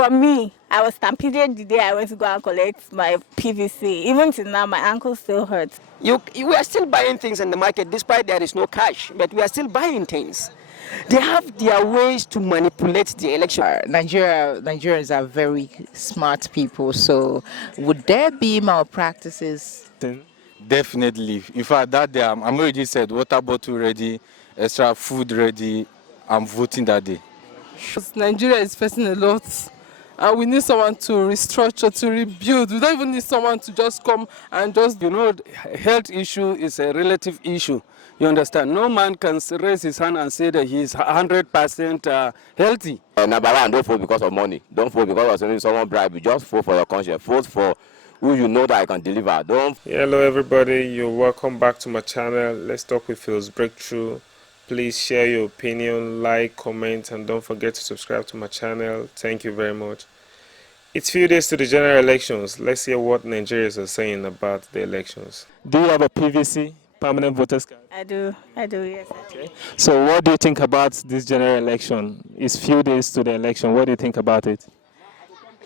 For me, I was stampeded the day I went to go and collect my PVC. Even till now, my ankle still hurts. We are still buying things in the market despite there is no cash, but we are still buying things. They have their ways to manipulate the election. Nigerians are very smart people, so would there be malpractices? Definitely. In fact, that day I'm already said water bottle ready, extra food ready. I'm voting that day. Nigeria is facing a lot, and we need someone to restructure, to rebuild. We don't even need someone to just come and just, health issue is a relative issue. You understand? No man can raise his hand and say that he is 100% healthy. Number one, don't vote because of money. Don't vote because of someone bribe you. Just vote for your conscience. Vote for who you know that I can deliver. Hello everybody, you're welcome back to my channel. Let's talk with Phil's Breakthrough. Please share your opinion, like, comment, and don't forget to subscribe to my channel. Thank you very much. It's few days to the general elections. Let's hear what Nigerians are saying about the elections. Do you have a PVC, permanent voters card? I do, yes. Okay. So what do you think about this general election? It's few days to the election. What do you think about it?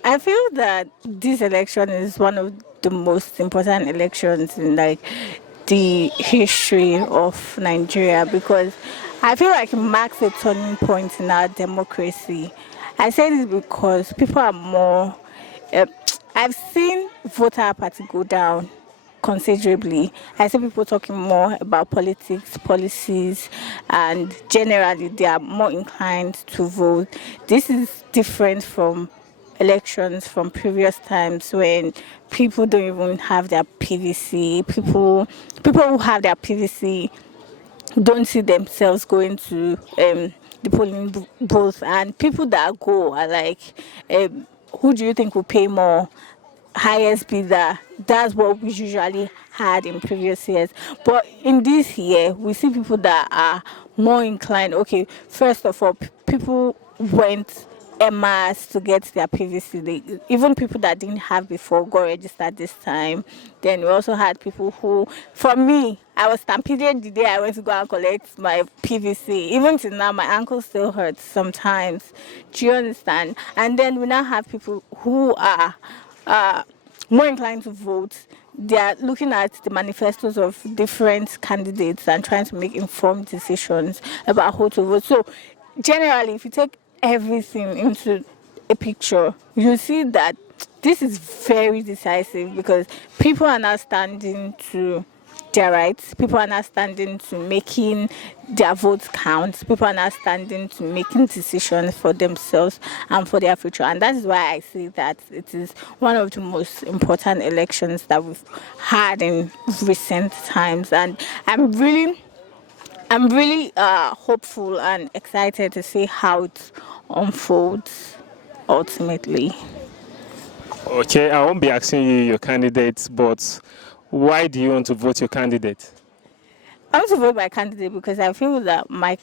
I feel that this election is one of the most important elections in the history of Nigeria, because I feel like it marks a turning point in our democracy. I say this because people are more... I've seen voter apathy go down considerably. I see people talking more about politics, policies, and generally they are more inclined to vote. This is different from elections from previous times when people don't even have their PVC. People who have their PVC don't see themselves going to the polling booth, and people that go are like, who do you think will pay more? Highest bidder. That's what we usually had in previous years. But in this year, we see people that are more inclined. Okay, first of all, people went mass to get their PVC. Even people that didn't have before got registered this time. Then we also had people who, for me, I was stampeded the day I went to go and collect my PVC. Even till now, my ankle still hurts sometimes. Do you understand? And then we now have people who are more inclined to vote. They are looking at the manifestos of different candidates and trying to make informed decisions about who to vote. So generally, if you take everything into a picture, you see that this is very decisive, because people are now standing to their rights. People are now standing to making their votes count. People are now standing to making decisions for themselves and for their future. And that is why I say that it is one of the most important elections that we've had in recent times. And I'm really hopeful and excited to see how it unfolds ultimately. Okay, I won't be asking you your candidates, but why do you want to vote your candidate? I want to vote my candidate because I feel that my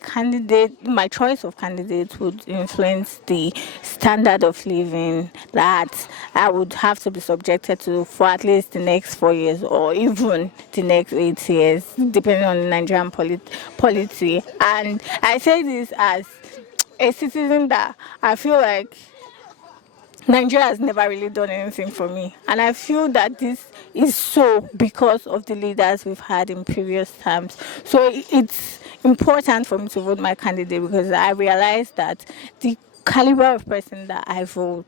choice of candidate would influence the standard of living that I would have to be subjected to for at least the next 4 years or even the next 8 years, depending on the Nigerian polity. And I say this as a citizen that I feel like Nigeria has never really done anything for me, and I feel that this is so because of the leaders we've had in previous times. So it's important for me to vote my candidate, because I realize that the caliber of person that I vote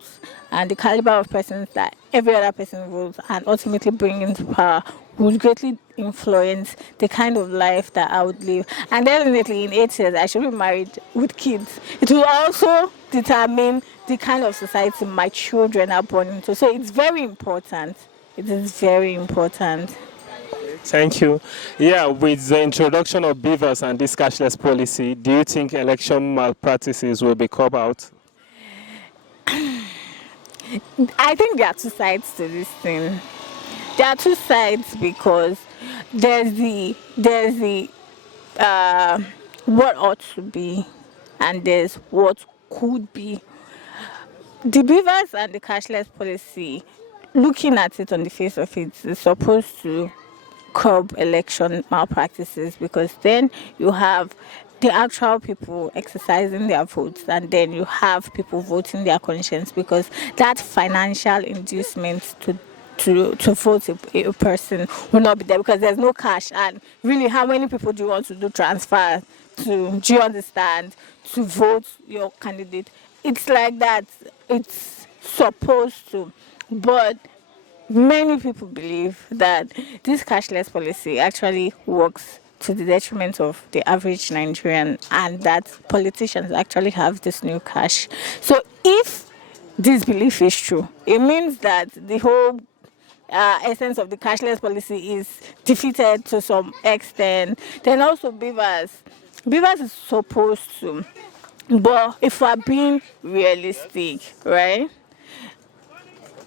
and the caliber of persons that every other person votes and ultimately bring into power would greatly influence the kind of life that I would live. And definitely in 8 years, I should be married with kids. It will also determine the kind of society my children are born into. So it's very important. It is very important. Thank you. Yeah, with the introduction of BVAS and this cashless policy, do you think election malpractices will be called out? I think there are two sides to this thing. There are two sides, because there's the what ought to be, and there's what could be. The BVAS and the cashless policy, looking at it on the face of it, is supposed to curb election malpractices, because then you have the actual people exercising their votes, and then you have people voting their conscience, because that financial inducement to vote a person will not be there, because there's no cash. And really, how many people do you want to do transfer to, do you understand, to vote your candidate? It's like that. It's supposed to. But many people believe that this cashless policy actually works to the detriment of the average Nigerian, and that politicians actually have this new cash. So if this belief is true, it means that the whole essence of the cashless policy is defeated to some extent. Then also BVAS is supposed to, but if we're being realistic, right?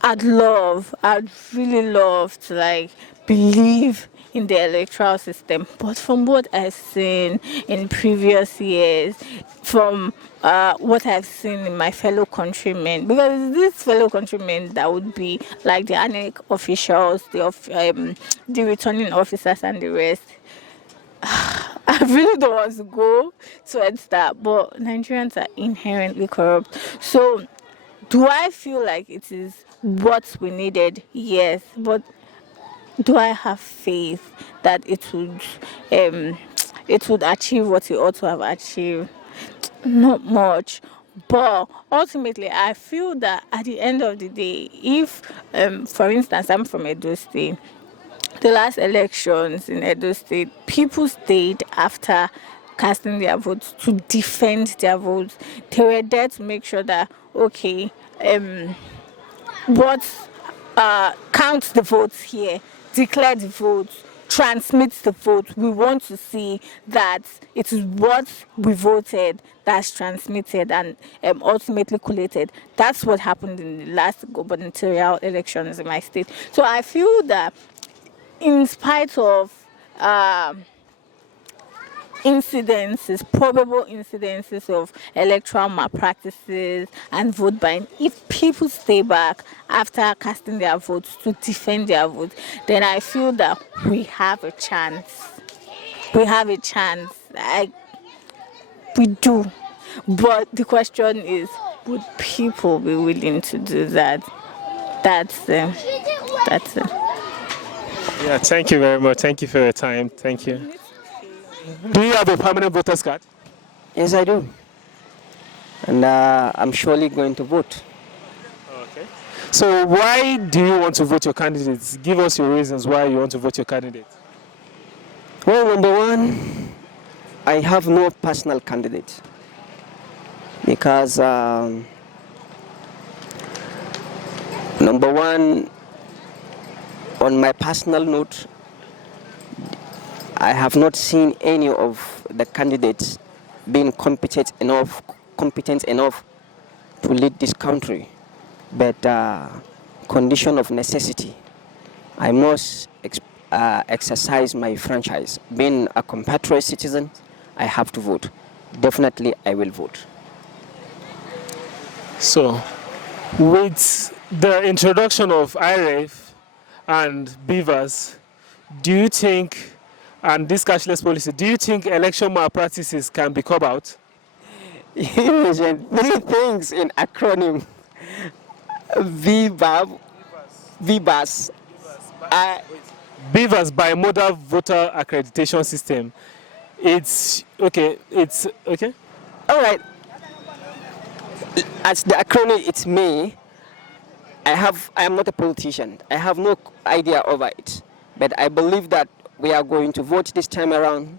I'd really love to like believe in the electoral system, but from what I've seen in previous years, from what I've seen in my fellow countrymen, because these fellow countrymen that would be like the INEC officials, the returning officers and the rest, I really don't want to go towards that, but Nigerians are inherently corrupt. So do I feel like it is what we needed? Yes, but do I have faith that it would achieve what it ought to have achieved? Not much. But ultimately, I feel that at the end of the day, if, for instance, I'm from Edo State, the last elections in Edo State, people stayed after casting their votes to defend their votes. They were there to make sure that, okay, what counts the votes here, declare the votes, transmits the vote. We want to see that it is what we voted that's transmitted and ultimately collated. That's what happened in the last gubernatorial elections in my state. So I feel that in spite of probable incidences of electoral malpractices and vote buying, if people stay back after casting their votes to defend their votes, then I feel that we have a chance. We have a chance. We do. But the question is, would people be willing to do that? That's it. Yeah, thank you very much. Thank you for your time. Thank you. Do you have a permanent voter's card? Yes, I do. And I'm surely going to vote. Okay. So why do you want to vote your candidates? Give us your reasons why you want to vote your candidate. Well, number one, I have no personal candidate. Because, number one, on my personal note, I have not seen any of the candidates being competent enough to lead this country. But condition of necessity, I must exercise my franchise. Being a compatriot citizen, I have to vote. Definitely, I will vote. So, with the introduction of IREV and BVAS, do you think, and this cashless policy, do you think election malpractices can be curbed out? You mentioned three things in acronym. BVAS. BVAS, Bimodal Voter Accreditation System. It's okay. All right. As the acronym, it's me. I am not a politician. I have no idea over it. But I believe that we are going to vote this time around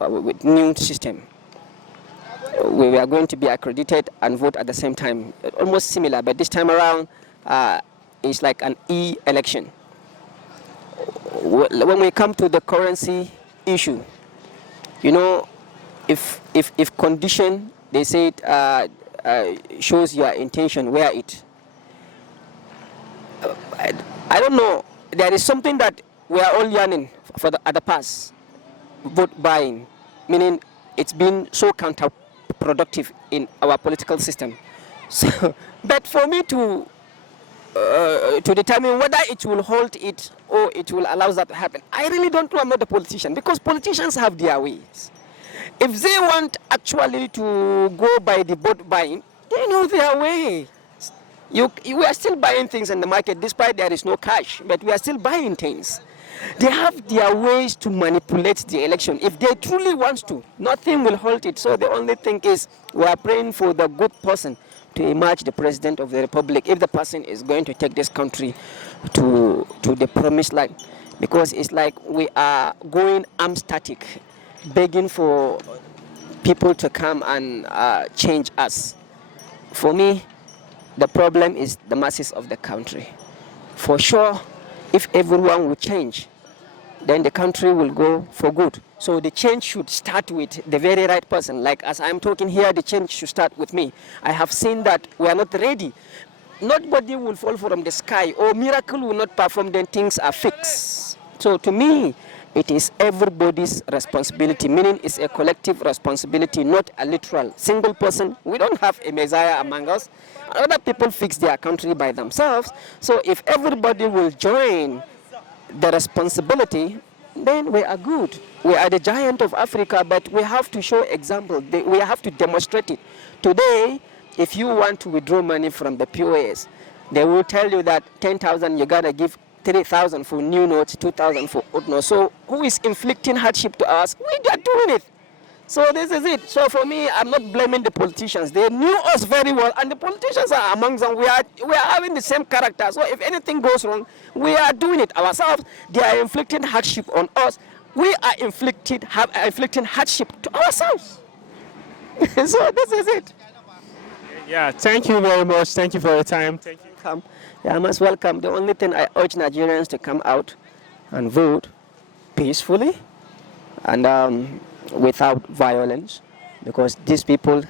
with new system. We are going to be accredited and vote at the same time. Almost similar, but this time around it's like an e-election. When we come to the currency issue, you know, if condition, they say it shows your intention, wear it. I don't know. There is something that we are all yearning for at the past. Vote buying, meaning it's been so counterproductive in our political system. So, but for me to determine whether it will hold it or it will allow that to happen, I really don't know. I'm not a politician, because politicians have their ways. If they want actually to go by the vote buying, they know their way. We are still buying things in the market despite there is no cash, but we are still buying things. They have their ways to manipulate the election. If they truly want to, nothing will hold it. So the only thing is we are praying for the good person to emerge the president of the republic, if the person is going to take this country to the promised land. Because it's like we are going arm static, begging for people to come and change us. For me, the problem is the masses of the country. For sure, if everyone would change, then the country will go for good. So the change should start with the very right person. Like as I'm talking here, the change should start with me. I have seen that we are not ready. Nobody will fall from the sky or miracle will not perform, then things are fixed. So to me, it is everybody's responsibility, meaning it's a collective responsibility, not a literal single person. We don't have a messiah among us. Other people fix their country by themselves. So if everybody will join the responsibility, then we are good. We are the giant of Africa, but we have to show example. We have to demonstrate it. Today, if you want to withdraw money from the POS, they will tell you that 10,000 you gotta give 3,000 for new notes, 2,000 for old notes. So who is inflicting hardship to us? We are doing it. So this is it. So for me, I'm not blaming the politicians. They knew us very well, and the politicians are among them. We are having the same character. So if anything goes wrong, we are doing it ourselves. They are inflicting hardship on us. We are inflicting hardship to ourselves. So this is it. Yeah, thank you very much. Thank you for your time. Thank you. Come. Yeah, most welcome. The only thing I urge Nigerians to come out and vote peacefully and without violence, because these people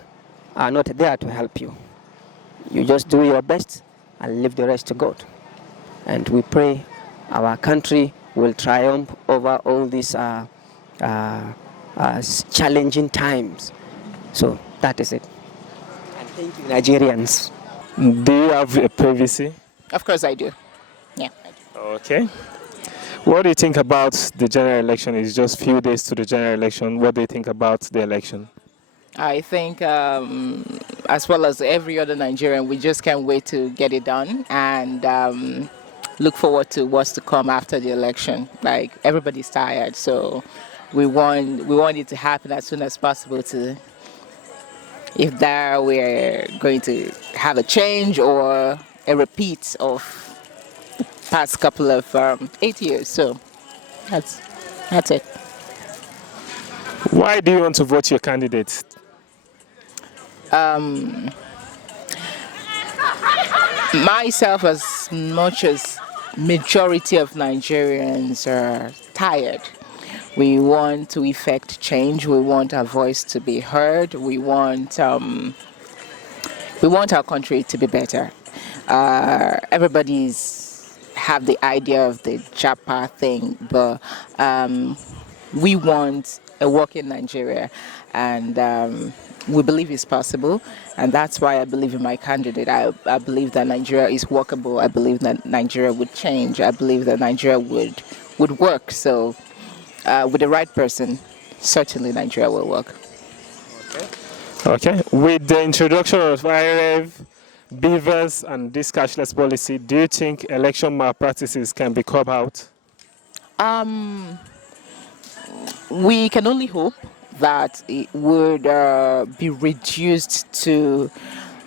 are not there to help you. You just do your best and leave the rest to God. And we pray our country will triumph over all these challenging times. So that is it. And thank you, Nigerians. Do you have a privacy? Of course I do. Yeah, I do. Okay. What do you think about the general election? It's just a few days to the general election. What do you think about the election? I think, as well as every other Nigerian, we just can't wait to get it done and look forward to what's to come after the election. Like, everybody's tired, so we want it to happen as soon as possible. If there we're going to have a change or a repeat of past couple of 8 years. So that's it. Why do you want to vote your candidate? Myself, as much as majority of Nigerians are tired. We want to effect change. We want our voice to be heard. We want our country to be better. Everybody's have the idea of the Japa thing, but we want a working Nigeria, and we believe it's possible, and that's why I believe in my candidate. I believe that Nigeria is workable. I believe that Nigeria would change. I believe that Nigeria would work. So with the right person, certainly Nigeria will work. Okay. With the introduction of IREV, BVAS, and this cashless policy, do you think election malpractices can be curbed out? We can only hope that it would be reduced to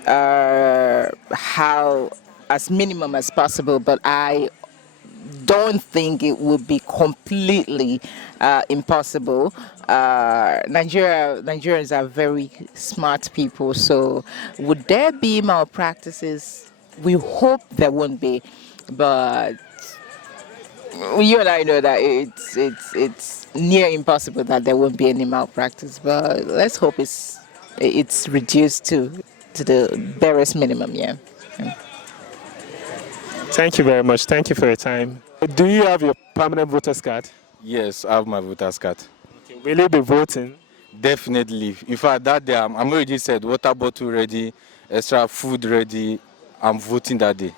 how as minimum as possible, but I don't think it would be completely impossible. Nigerians are very smart people, so would there be malpractices? We hope there won't be, but you and I know that it's near impossible that there won't be any malpractice. But let's hope it's reduced to the barest minimum. Yeah. Thank you very much. Thank you for your time. Do you have your permanent voter's card? Yes, I have my voter's card. Okay. Will you be voting? Definitely. In fact, that day I'm already said water bottle ready, extra food ready. I'm voting that day.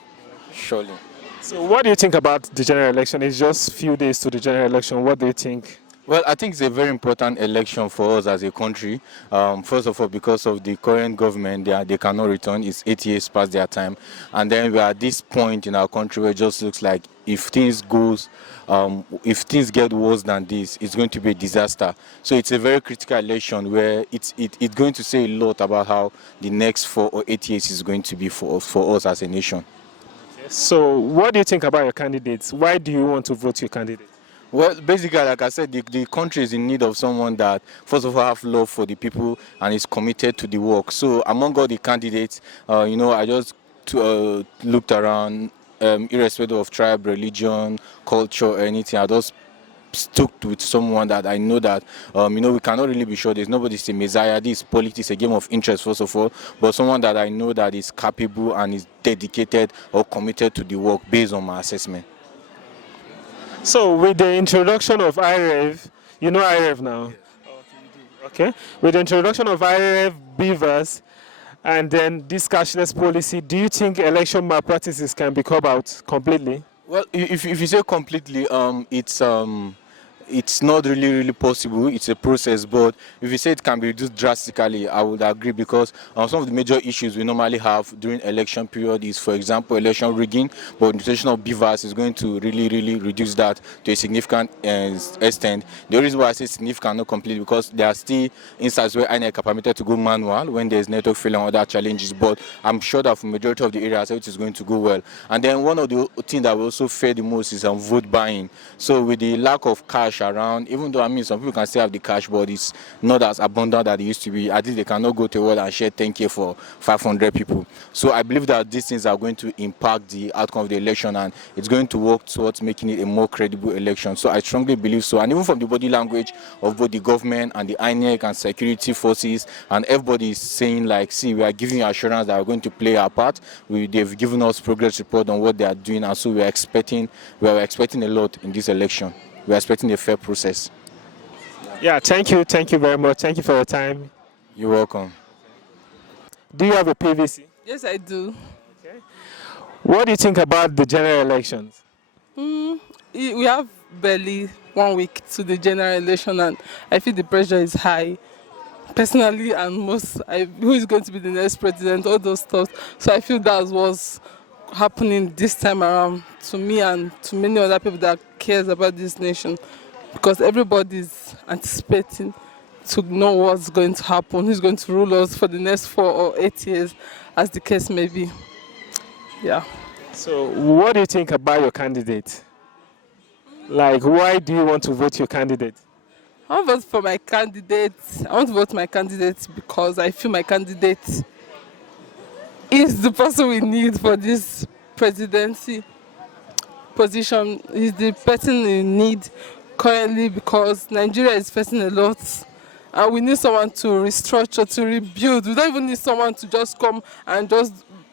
Surely. So what do you think about the general election? It's just a few days to the general election. What do you think? Well, I think it's a very important election for us as a country. First of all, because of the current government, they cannot return. It's 8 years past their time. And then we are at this point in our country where it just looks like if things get worse than this, it's going to be a disaster. So it's a very critical election where it's going to say a lot about how the next 4 or 8 years is going to be for us as a nation. So what do you think about your candidates? Why do you want to vote your candidate? Well, basically, like I said, the country is in need of someone that, first of all, have love for the people and is committed to the work. So among all the candidates, I just looked around, irrespective of tribe, religion, culture, or anything. I just stuck with someone that I know that, we cannot really be sure. There's nobody's a messiah. This politics, a game of interest, first of all, but someone that I know that is capable and is dedicated or committed to the work based on my assessment. So with the introduction of IREV, you know IREV now? Okay. With the introduction of IREV, BVAS, and then this cashless policy, do you think election malpractices can be curbed out completely? Well, if you say completely, it's not really possible. It's a process, but if you say it can be reduced drastically, I would agree, because some of the major issues we normally have during election period is, for example, election rigging. But the introduction of BVAS is going to really reduce that to a significant extent. The only reason why I say significant, not complete, because there are still instances where INEC are permitted to go manual when there's network failure and other challenges. But I'm sure that for the majority of the areas, it is going to go well. And then one of the things that will also fare the most is vote buying. So with the lack of cash around, even though some people can still have the cash, but it's not as abundant as it used to be. At least they cannot go to a world and share 10K for 500 people. So I believe that these things are going to impact the outcome of the election, and it's going to work towards making it a more credible election. So I strongly believe so. And even from the body language of both the government and the INEC and security forces, and everybody is saying, like, see, we are giving you assurance that we're going to play our part. They've given us progress report on what they are doing, and so we are expecting a lot in this election. We are expecting a fair process. Yeah, thank you very much. Thank you for your time. You're welcome. Do you have a PVC? Yes, I do. Okay. What do you think about the general elections? We have barely 1 week to the general election, and I feel the pressure is high. Personally, and who is going to be the next president, all those stuff. So I feel that's what's happening this time around to me and to many other people that cares about this nation, because everybody's anticipating to know what's going to happen, who's going to rule us for the next 4 or 8 years, as the case may be. Yeah. So what do you think about your candidate? Like, why do you want to vote your candidate? I want to vote for my candidate. I want to vote my candidate because I feel my candidate is the person we need for this presidency position. Is the person we need currently, because Nigeria is facing a lot, and we need someone to restructure, to rebuild. We don't even need someone to just come and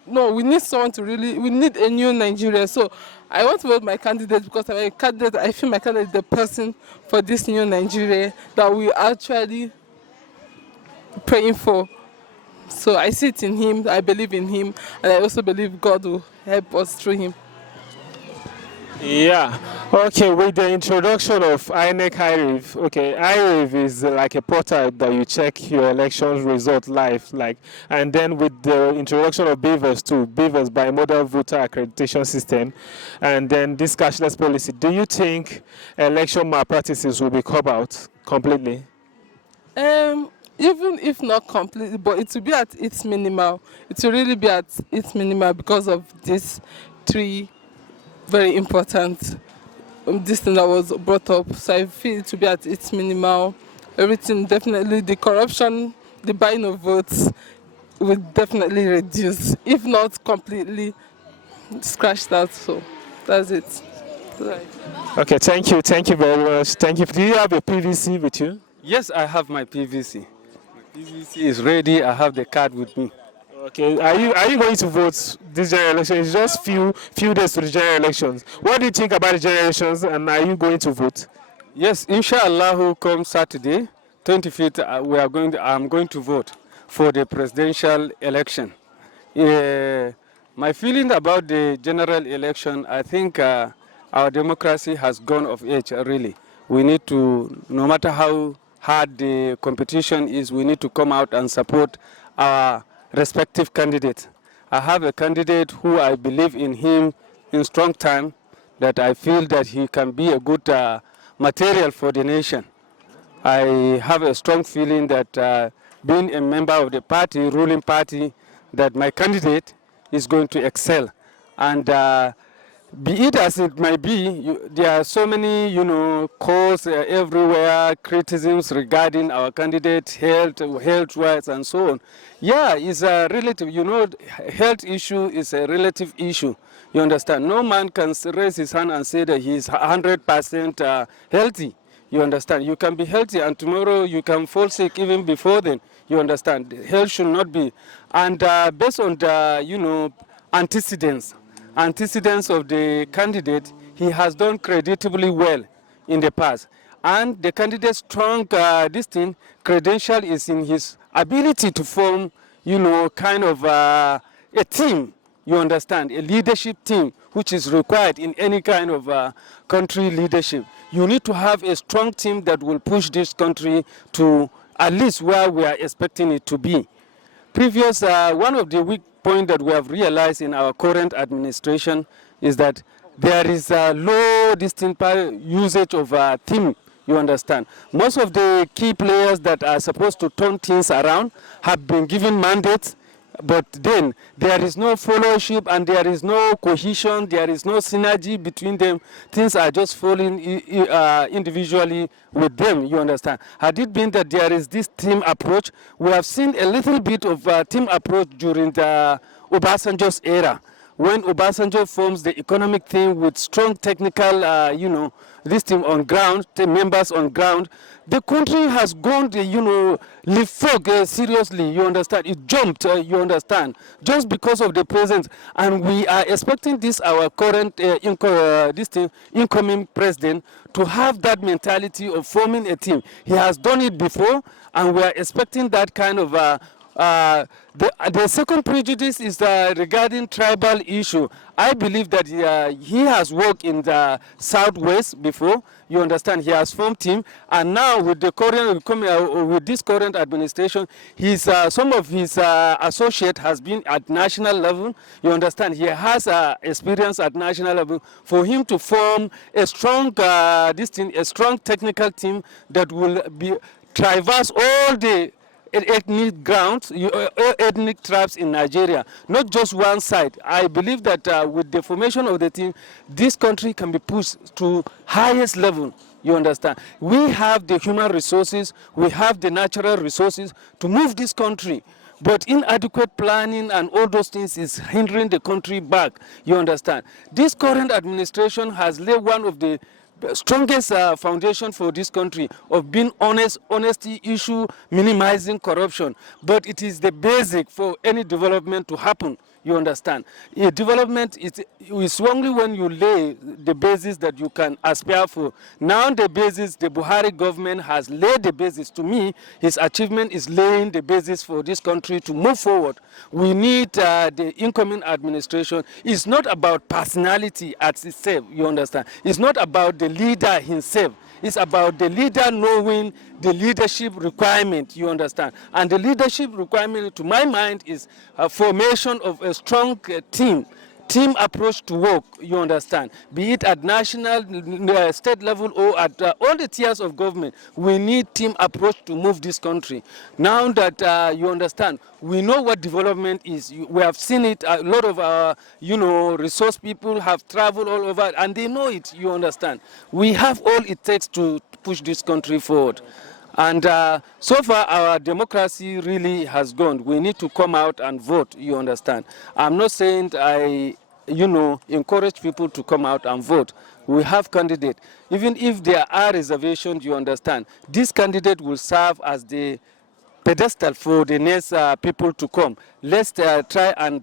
we need someone to we need a new Nigeria. So I want to vote my candidate because I feel my candidate is the person for this new Nigeria that we actually praying for. So I see it in him, I believe in him, and I also believe God will help us through him. Yeah. Okay, with the introduction of INEC IREV, IREV is like a portal that you check your election result live, and then with the introduction of BVAS too, BVAS bimodal voter accreditation system, and then this cashless policy, do you think election malpractices will be covered out completely? Even if not completely, but it will be at its minimal. It will really be at its minimal because of these 3 very important this thing that was brought up. So I feel it will be at its minimal. Everything definitely, the corruption, the buying of votes will definitely reduce, if not completely scratched out. So that's it. Okay, thank you very much. Thank you. Do you have a PVC with you? Yes, I have my PVC. My PVC is ready. I have the card with me. Okay, are you going to vote this general election? It's just few days to the general elections. What do you think about the general elections, and are you going to vote? Yes, inshallah, who comes Saturday, 25th, I'm going to vote for the presidential election. My feeling about the general election, I think our democracy has gone of age, really. we need to, no matter how hard the competition is, we need to come out and support our respective candidates. I have a candidate who I believe in him in strong time, that I feel that he can be a good material for the nation. I have a strong feeling that being a member of the party, ruling party, that my candidate is going to excel. And be it as it might be, there are so many, calls everywhere, criticisms regarding our candidate, health rights, and so on. Yeah, it's a relative, health issue is a relative issue. You understand? No man can raise his hand and say that he is 100% healthy. You understand? You can be healthy and tomorrow you can fall sick even before then. You understand? Health should not be. And based on the, antecedents of the candidate, he has done creditably well in the past. And the candidate's strong credential is in his ability to form, kind of a team. You understand, a leadership team, which is required in any kind of country leadership. You need to have a strong team that will push this country to at least where we are expecting it to be. One of the weak points that we have realized in our current administration is that there is a low usage of team. You understand. Most of the key players that are supposed to turn things around have been given mandates, but then there is no followership and there is no cohesion, there is no synergy between them. Things are just falling individually with them, you understand. Had it been that there is this team approach, we have seen a little bit of team approach during the Obasanjo's era, when Obasanjo forms the economic team with strong technical, this team on ground, the members on ground, the country has gone, leapfrog seriously, you understand. It jumped, you understand, just because of the presence. And we are expecting this, our current incoming president, to have that mentality of forming a team. He has done it before, and we are expecting that kind of the second prejudice is regarding tribal issue. I believe that he has worked in the Southwest before. You understand, he has formed team, and now with the with this current administration, some of his associate has been at national level. You understand, he has experience at national level. For him to form a strong a strong technical team that will traverse all the ethnic grounds, ethnic tribes in Nigeria, not just one side. I believe that with the formation of the team, this country can be pushed to highest level. You understand? We have the human resources, we have the natural resources to move this country. But inadequate planning and all those things is hindering the country back. You understand? This current administration has laid one of the strongest foundation for this country of being honesty issue, minimizing corruption. But it is the basic for any development to happen. You understand? Development is only when you lay the basis that you can aspire for. Now the basis, the Buhari government has laid the basis. To me, his achievement is laying the basis for this country to move forward. We need the incoming administration. It's not about personality as itself, you understand? It's not about the leader himself. It's about the leader knowing the leadership requirement, you understand. And the leadership requirement, to my mind, is a formation of a strong team approach to work, you understand. Be it at national, state level, or at all the tiers of government, we need team approach to move this country. Now that you understand, we know what development is. We have seen it. A lot of our, resource people have traveled all over, and they know it, you understand. We have all it takes to push this country forward. And so far, our democracy really has gone. We need to come out and vote, you understand. I'm not saying I, encourage people to come out and vote. We have candidates. Even if there are reservations, you understand, this candidate will serve as the pedestal for the next people to come. Let's try and,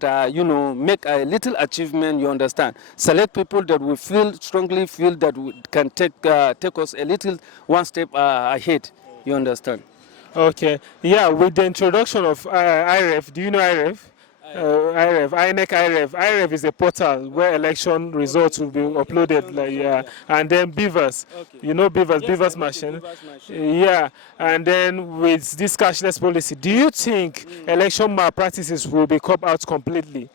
make a little achievement, you understand. Select people that we strongly feel that can take us a little one step ahead. You understand? Okay. Yeah, with the introduction of IREV, do you know IREV? IREV, INEC IREV. IREV is a portal where election results will be uploaded, like yeah. And then BVAS, you know BVAS, BVAS machine. Yeah, and then with this cashless policy, do you think election malpractices will be cut out completely?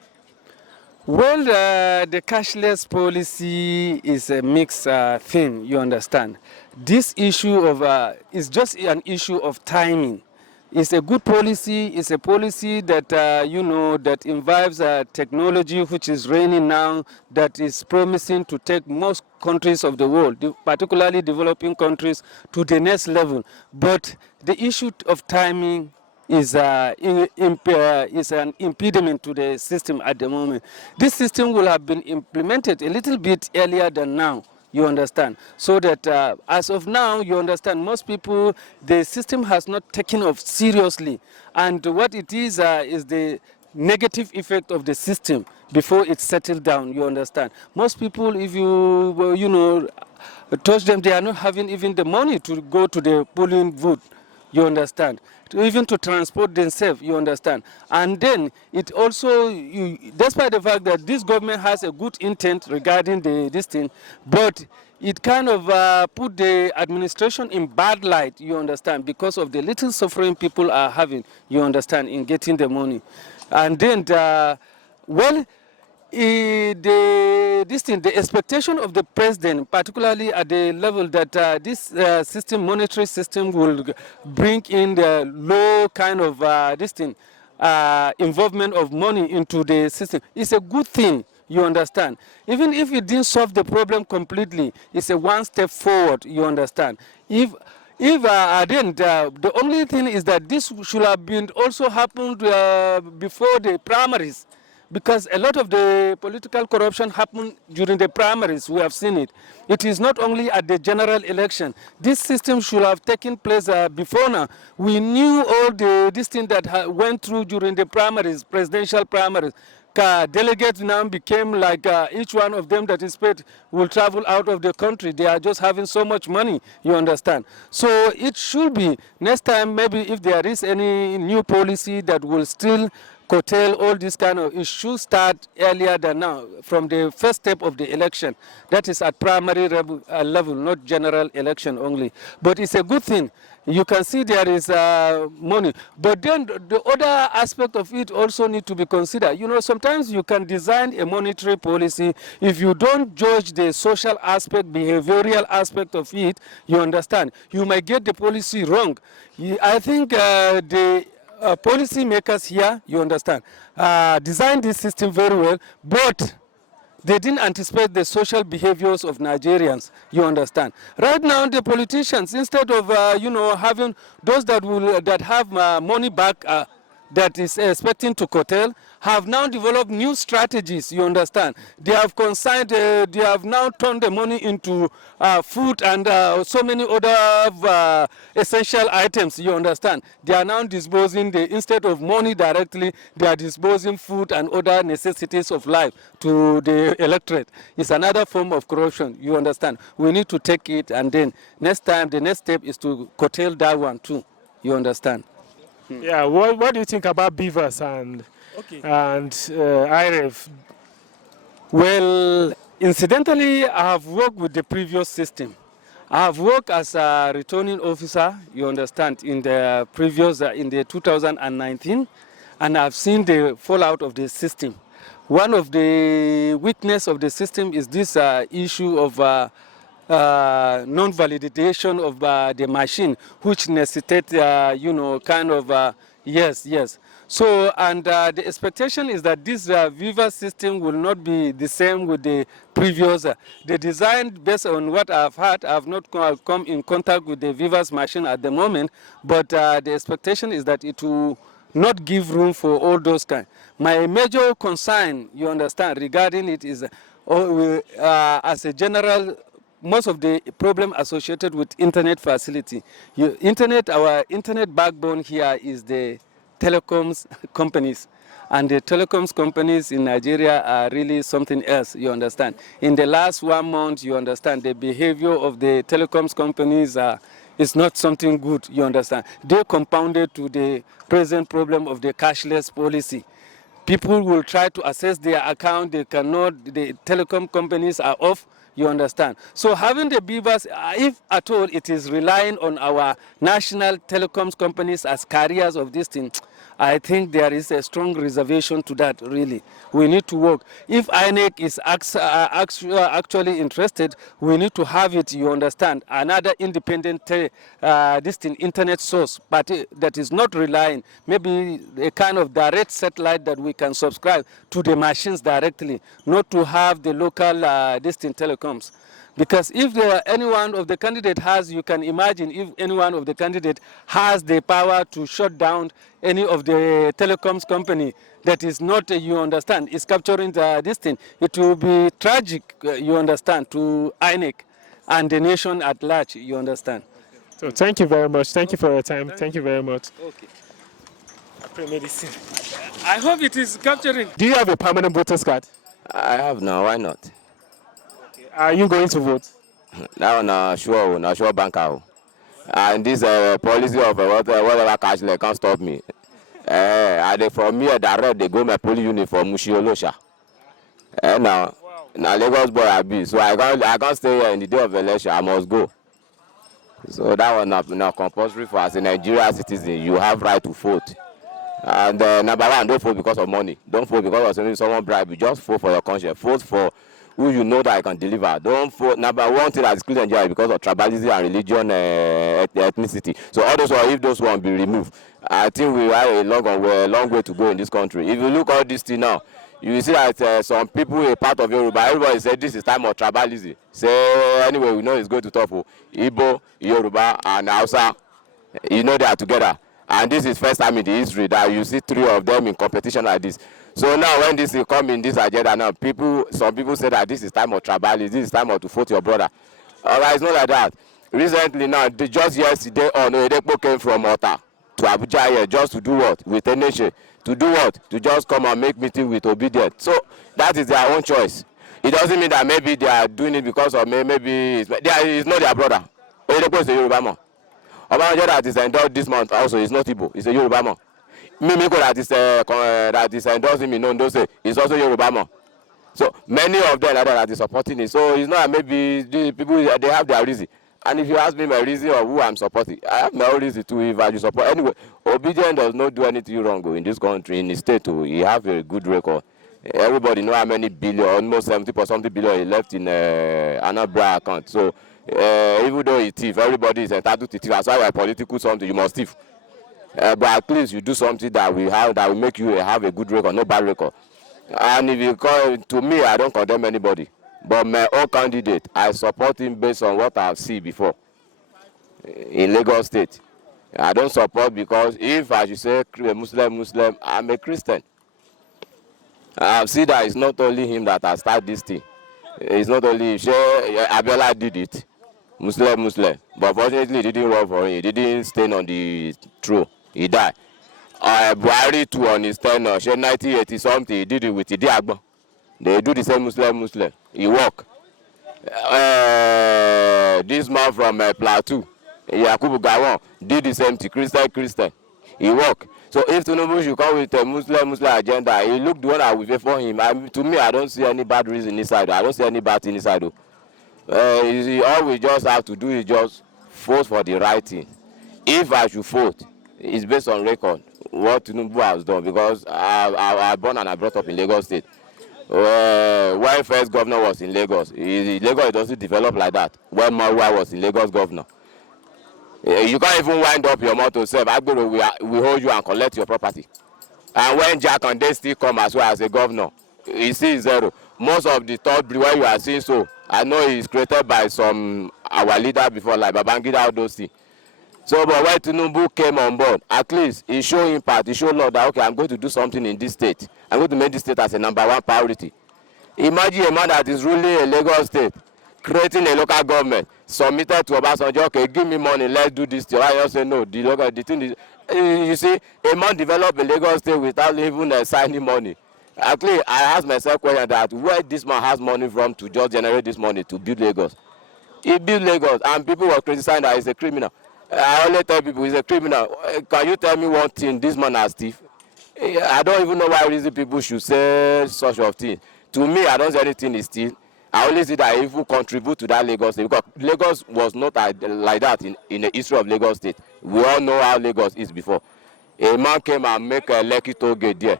Well, the cashless policy is a mixed thing, you understand. This issue of is just an issue of timing. It's a good policy. It's a policy that, you know, that involves technology which is reigning now, that is promising to take most countries of the world, particularly developing countries, to the next level. But the issue of timing is an impediment to the system at the moment. This system will have been implemented a little bit earlier than now, you understand. So that as of now, you understand, most people, the system has not taken off seriously. And what it is the negative effect of the system before it settled down, you understand. Most people, if you, well, you know, touch them, they are not having even the money to go to the polling booth, you understand, even to transport themselves, you understand. And then it also, despite the fact that this government has a good intent regarding this thing, but it kind of put the administration in bad light, you understand, because of the little suffering people are having, you understand, in getting the money. And then, well, the expectation of the president, particularly at the level that this monetary system will bring in the low kind of involvement of money into the system, is a good thing, you understand. Even if it didn't solve the problem completely, it's a one step forward, you understand. If then the only thing is that this should have been also happened before the primaries, because a lot of the political corruption happened during the primaries. We have seen it. It is not only at the general election. This system should have taken place before now. We knew all this thing that went through during the primaries, presidential primaries. Delegates now became like each one of them that is paid will travel out of the country. They are just having so much money, you understand. So it should be, next time, maybe if there is any new policy that will still curtail all this kind of, it should start earlier than now, from the first step of the election. That is at primary level, not general election only. But it's a good thing. You can see there is money. But then the other aspect of it also need to be considered. You know, sometimes you can design a monetary policy. If you don't judge the social aspect, behavioral aspect of it, you understand, you might get the policy wrong. I think the policy makers here, you understand, designed this system very well, but they didn't anticipate the social behaviors of Nigerians, you understand. Right now, the politicians, instead of, you know, having those that have money back that is expecting to curtail, have now developed new strategies, you understand. They have consigned, they have now turned the money into food and so many other essential items, you understand. They are now disposing, instead of money directly, they are disposing food and other necessities of life to the electorate. It's another form of corruption, you understand. We need to take it, and then next time, the next step is to curtail that one too, you understand. Yeah, what do you think about BVAS and IREV? Well, incidentally, I have worked with the previous system. I have worked as a returning officer, you understand, in the previous, in the 2019, and I've seen the fallout of the system. One of the weakness of the system is this issue of non-validation of the machine, which necessitates, you know, kind of, yes. So, and the expectation is that this BVAS system will not be the same with the previous. The design, based on what I've heard, I've not come in contact with the BVAS machine at the moment, but the expectation is that it will not give room for all those kinds. My major concern, you understand, regarding it is, as a general, most of the problem associated with internet facility. Our internet backbone here is the telecoms companies. And the telecoms companies in Nigeria are really something else, you understand. In the last 1 month, you understand, the behavior of the telecoms companies is not something good, you understand. They compounded to the present problem of the cashless policy. people will try to access their account. They cannot, the telecom companies are off, you understand. So having the BVAS, if at all it is relying on our national telecoms companies as carriers of this thing, I think there is a strong reservation to that, really. We need to work. If INEC is actually interested, we need to have it, you understand, another independent internet source, but that is not relying, maybe a kind of direct satellite that we can subscribe to the machines directly, not to have the local telecoms. Because if any one of the candidate has, you can imagine if any one of the candidate has the power to shut down any of the telecoms company that is not, you understand, is capturing this thing, it will be tragic, you understand, to INEC and the nation at large, you understand. So thank you very much. Thank you for your time. Thank you very much. Okay. Medicine. I hope it is capturing. Do you have a permanent voter's card? I have now, why not? Are you going to vote? Now, sure banker. And this policy of whatever cashless can't stop me. From here, direct, they go my police uniform, Mushiolosha. Now Lagos boy I be, so I can't stay here in the day of election, I must go. So that one not compulsory for as a Nigerian citizen, you have right to vote. And number one, don't vote because of money. Don't vote because of someone bribe you. Just vote for your conscience. Vote for who you know that I can deliver. Don't vote. Number one thing that is clear in Nigeria because of tribalism and religion, ethnicity. So all those if those ones be removed, I think we have a long way to go in this country. If you look at this thing now, you will see that some people a part of Yoruba, everybody said this is time of tribalism. Say anyway, we know it's going to talk for Igbo, Yoruba, and Hausa. You know they are together. And this is first time in the history that you see three of them in competition like this. So now when this will come in this agenda now, some people say that this is time of tribalism, this is time of to vote your brother. Alright, it's not like that. Recently now, just yesterday Oyedepo came from Ota to Abuja here just to do what? With a nation. To do what? To just come and make meeting with obedient. So that is their own choice. It doesn't mean that maybe they are doing it because of maybe it's not their brother. Oyedepo is a Yoruba man. Obanjo that is endorsed this month also is not Igbo, it's a Yoruba man. Mimiko that is endorsing me, no, say is also Yoruba man. So many of them that is supporting it. So it's not maybe the people they have their reason. And if you ask me my reason or who I'm supporting, I have my own reason too if I support. Anyway, Obedient does not do anything wrong in this country, in the state. He have a good record. Everybody know how many billion, almost 70% billion he left in Anambra account. So even though he thief, everybody is entitled to thief. As why political something, you must thief. But at least you do something that will make you have a good record, no bad record. And if you call to me, I don't condemn anybody. But my own candidate, I support him based on what I've seen before in Lagos State. I don't support because if I should say Muslim, I'm a Christian. I've seen that it's not only him that has started this thing. It's not only Abiola did it, Muslim. But fortunately, he didn't run for him. He didn't stay on the throne. He died. Buhari too on his tenure, 1980 something, he did it with Idiagbo. They do the same Muslim. He walk. This man from Plateau, Yakubu Gawon, did the same thing, Christian. He walk. So if Tinubu should come with a Muslim agenda, he look the one that will favor him. To me, I don't see any bad reason inside. I don't see any bad thing inside. All we just have to do is just vote for the right thing. If I should vote, it's based on record, what Tinubu has done, because I born and I brought up in Lagos State. When first governor was in Lagos, Lagos doesn't develop like that. When Marwa was in Lagos governor, you can't even wind up your motor self. We hold you and collect your property. And when Jack and they still come as well as a governor, you see zero. Most of the third breed where you are seeing so, I know it's created by our leader before, like Babangida, all those things. So, but when Tinubu came on board, at least he showed impact, he showed love that, okay, I'm going to do something in this state. I'm going to make this state as a #1 priority. Imagine a man that is ruling a Lagos state, creating a local government, submitted to Obasanjo, okay, give me money, let's do this. I just say no, the thing is, you see, a man developed a Lagos state without even signing money. Actually, I asked myself question that where this man has money from to just generate this money to build Lagos. He built Lagos, and people were criticizing that he's a criminal. I only tell people he's a criminal. Can you tell me one thing this man has thief? I don't even know why reason people should say such of thing. To me, I don't see anything is still. I only see that if we contribute to that Lagos State, because Lagos was not like that in the history of Lagos State. We all know how Lagos is before. A man came and make a Lekki toll gate there,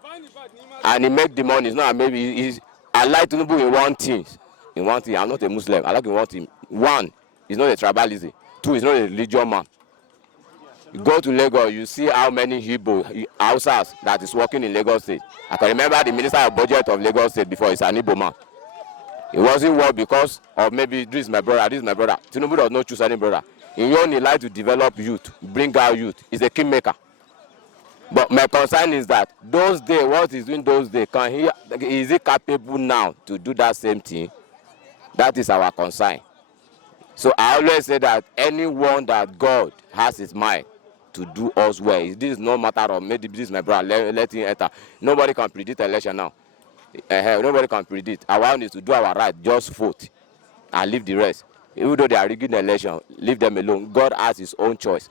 and he make the money. It's not maybe he's. I like to know in one thing. In one thing, I'm not a Muslim. I like in one thing. One, he's not a tribalism. Two, he's not a religious man. You go to Lagos, you see how many Igbo houses that is working in Lagos State. I can remember the Minister of Budget of Lagos State before. He's an Igbo man. He wasn't work because of maybe this is my brother, this is my brother. Tinubu does not choose any brother. He only like to develop youth, bring out youth. He's a kingmaker. But my concern is that those days, what he's doing those days, is he capable now to do that same thing? That is our concern. So I always say that anyone that God has his mind to do us well, this is no matter of maybe this is my brother, let him enter. Nobody can predict election now. Nobody can predict. Our own is to do our right, just vote and leave the rest. Even though they are rigging the election, leave them alone. God has his own choice.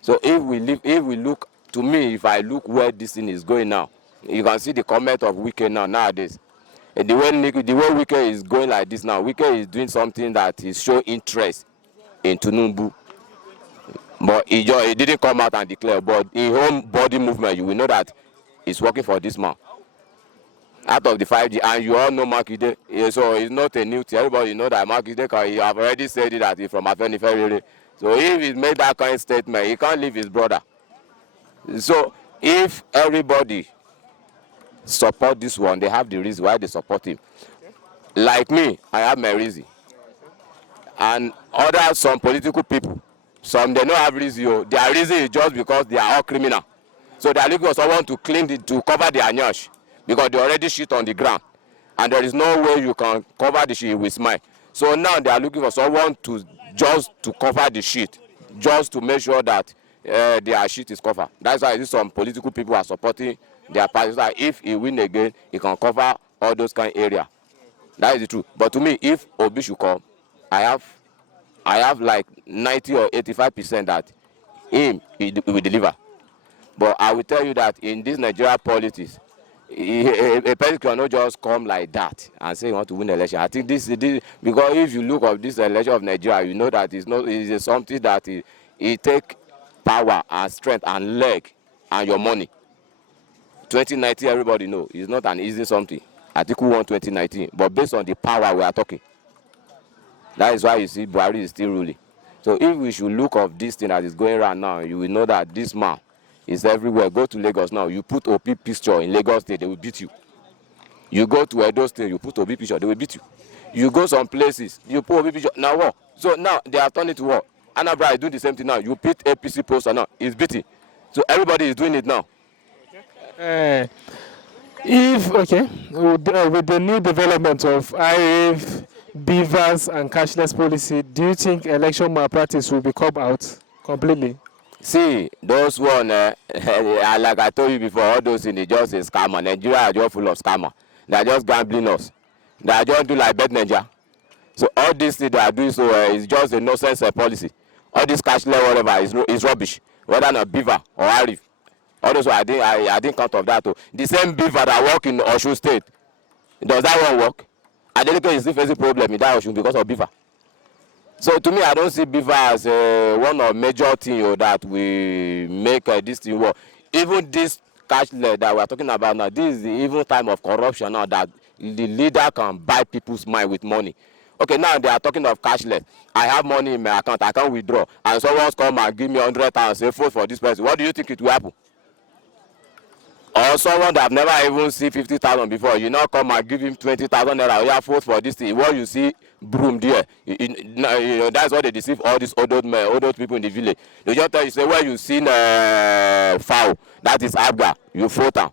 So if we look, to me, if I look where this thing is going now, you can see the comment of Wike nowadays. And the way Wike is going like this now, Wike is doing something that is showing interest in Tinubu. But he didn't come out and declare. But in own body movement, you will know that it's working for this man. Out of the 5G, and you all know Makinde, so it's not a new thing. Everybody know that Makinde, he have already said it that he's from Afenifere. So if he made that kind of statement, he can't leave his brother. So if everybody support this one, they have the reason why they support him. Like me, I have my reason. And some political people, some they don't have reason. Their reason is just because they are all criminal. So they are looking for someone to to cover their nyash, because they already shit on the ground. And there is no way you can cover the shit with smile. So now they are looking for someone to cover the shit, just to make sure that their shit is covered. That's why some political people are supporting their parties. That if he win again, he can cover all those kind of area. That is the truth. But to me, if Obi should come, I have like 90 or 85% that he will deliver. But I will tell you that in this Nigeria politics, a person cannot just come like that and say you want to win the election. I think this because if you look at this election of Nigeria, you know that it's something that it take power and strength and leg and your money. 2019, everybody know it's not an easy something. I think we won 2019, but based on the power we are talking, that is why you see Buhari is still ruling. So if we should look of this thing that is going around now, you will know that this man is everywhere. Go to Lagos now, you put OP picture in Lagos State, they will beat you. You go to Edo State, you put OP picture, they will beat you. You go some places, you put OP picture, now what? So now they are turning to what? Anambra is doing the same thing now. You put APC poster now, it's beating. So everybody is doing it now. With the new development of IREV, BVAS and cashless policy, do you think election malpractice will be come out completely? See, those one, like I told you before, all those things, just a scammer. Nigeria are just full of scammer. They are just gambling us. They are just do like Bet Nigeria. So all this thing they are doing so is just a nonsense policy. All this cashless whatever is rubbish. Whether not BVA or IREV. All those I didn't count of that. The same BVA that work in Osun State, does that one work? I don't think it's still facing problem in that Osun because of BVA. So to me, I don't see BVA as one of major things that we make this thing work. Even this cashless that we are talking about now, this is the even time of corruption now that the leader can buy people's mind with money. Okay, now they are talking of cashless. I have money in my account, I can't withdraw. And someone's come and give me 100,000, say vote for this person. What do you think it will happen? Or someone that have never even seen 50,000 before, you now come and give him 20,000 naira, you have vote for this thing. What you see, broom there. That's why they deceive all these old people in the village. They just tell you, say, where you seen fowl, that is Abga, you vote am.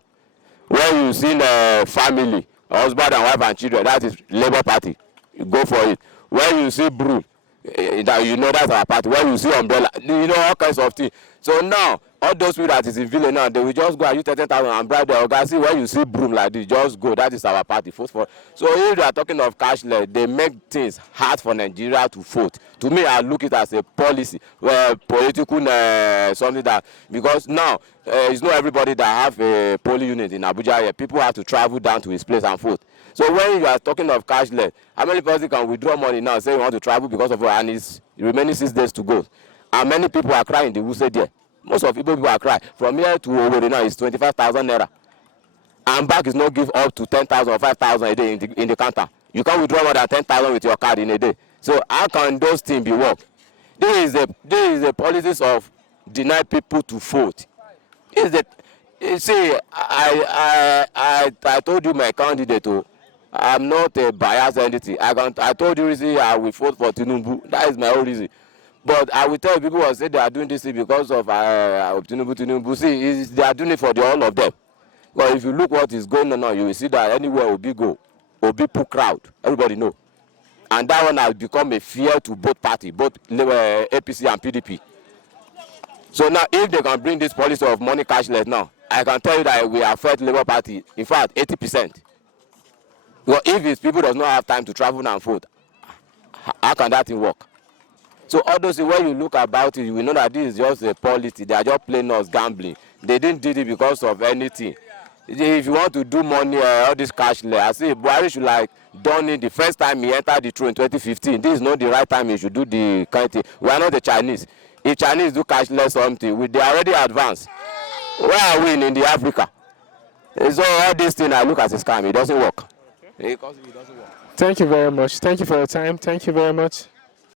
Where you seen family, husband and wife and children, that is Labour Party, you go for it. Where you see broom, that you know that's our party. Where you see umbrella, you know all kinds of things. So now, all those people that is in village now, they will just go and use 30,000 and bribe the oga. See, when you see broom like this, just go. That is our party. Vote for. So if they are talking of cashless, they make things hard for Nigeria to vote. To me, I look it as a policy, political something that, because now it's not everybody that have a polling unit in Abuja here. People have to travel down to his place and vote. So when you are talking of cashless, how many people can withdraw money now, say you want to travel because of and it's remaining 6 days to go? And many people are crying the Wuse there. Most of people are crying. From here to Owerri now is 25,000 naira. And back is not give up to 10,000 or 5,000 a day in the counter. You can't withdraw more than 10,000 with your card in a day. So how can those things be worked? This is the policies of deny people to vote. This is the, you see, I told you my candidate. I'm not a biased entity. I told you recently I will vote for Tinubu. That is my own reason. But I will tell people who say they are doing this because of Tinubu. See, they are doing it for the all of them. But if you look what is going on now, you will see that anywhere Obi go, Obi pull crowd. Everybody know. And that one has become a fear to both parties, both APC and PDP. So now, if they can bring this policy of money cashless now, I can tell you that we affect Labour Party, in fact, 80%. Well, if his people does not have time to travel and vote, how can that thing work? So all those, when you look about it, you will know that this is just a policy. They are just playing us gambling. They didn't do it because of anything. If you want to do money, all this cashless, I say Buhari should like done it the first time he entered the throne in 2015. This is not the right time he should do the kind of thing. We are not the Chinese. If Chinese do cashless something, they already advanced. Where are we in the Africa? So all these things I look as a scam. It doesn't work. Because it doesn't work. Thank you very much. Thank you for your time. Thank you very much.